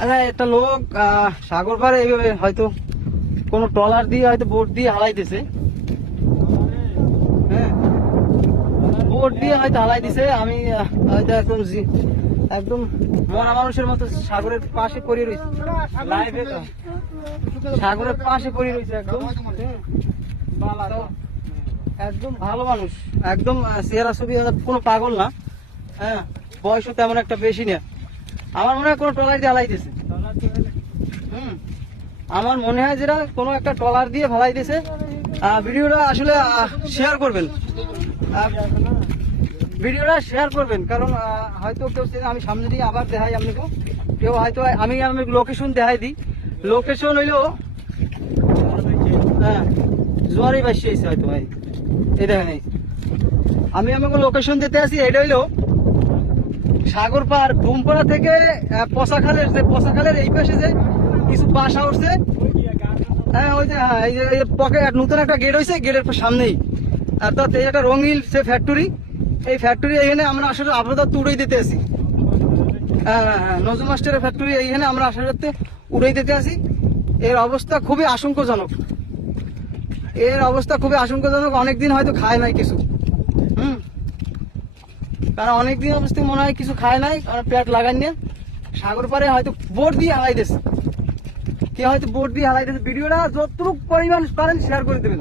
আচ্ছা একটা লোক সাগর পাড়ে এইভাবে হয়তো কোনো ট্রলার দিয়ে হয়তো বোট দিয়ে হালাইতেছে। হ্যাঁ, বোট দিয়ে হয়তো হালাই দিছে। আমি হয়তো একদম একদম মরা মানুষের মতো সাগরের পাশে পড়ে রয়েছে, সাগরের পাশে পড়ে রয়েছে একদম। একদম ভালো মানুষ, একদম চেহারা ছবি কোনো পাগল না। হ্যাঁ, বয়সও তেমন একটা বেশি না। আমার মনে হয় কোনো ট্রলার দিয়ে হালাই দিছে। আমার মনে হয় যেটা কোনো একটা ট্রলার দিয়ে ফালাই দিয়েছে। ভিডিওটা আসলে শেয়ার করবেন, ভিডিওটা শেয়ার করবেন, কারণ হয়তো কেউ আমি সামনে দিয়ে আবার দেখাই আপনাকে, কেউ হয়তো আমি লোকেশন দেখাই দিই। লোকেশন হইলো হ্যাঁ জোয়ারি বাসি হয়েছে হয়তো ভাই, এই দেখেন আমি আমাকে লোকেশন দিতে আসি। এটা হইলো সাগর পার ডুমপাড়া থেকে পশাখালের এই পাশে যে কিছু বাসা উঠছে। হ্যাঁ ওই যে এই যে পকেট নতুন একটা গেট হয়েছে, গেটের সামনেই অর্থাৎ এই একটা রঙিল সে ফ্যাক্টরি। এই ফ্যাক্টরি এখানে আমরা আসলে আপাতত উড়াই দিতে আসি। হ্যাঁ হ্যাঁ হ্যাঁ, নজরুল মাস্টারের ফ্যাক্টরি এইখানে আমরা আসলে উড়াই দিতে আসি। এর অবস্থা খুবই আশঙ্কাজনক, এর অবস্থা খুবই আশঙ্কাজনক। অনেকদিন হয়তো খায় নাই কিছু, কারণ অনেকদিন অবস্থা মনে হয় কিছু খায় নাই, কারণ পেট লাগাই নিয়ে সাগর পারে হয়তো বোট দিয়ে হালাই দিচ্ছে। কে হয়তো বোট দিয়ে হালাই দিচ্ছে। ভিডিওটা যতটুকু পরিমাণ পারেন শেয়ার করে দেবেন।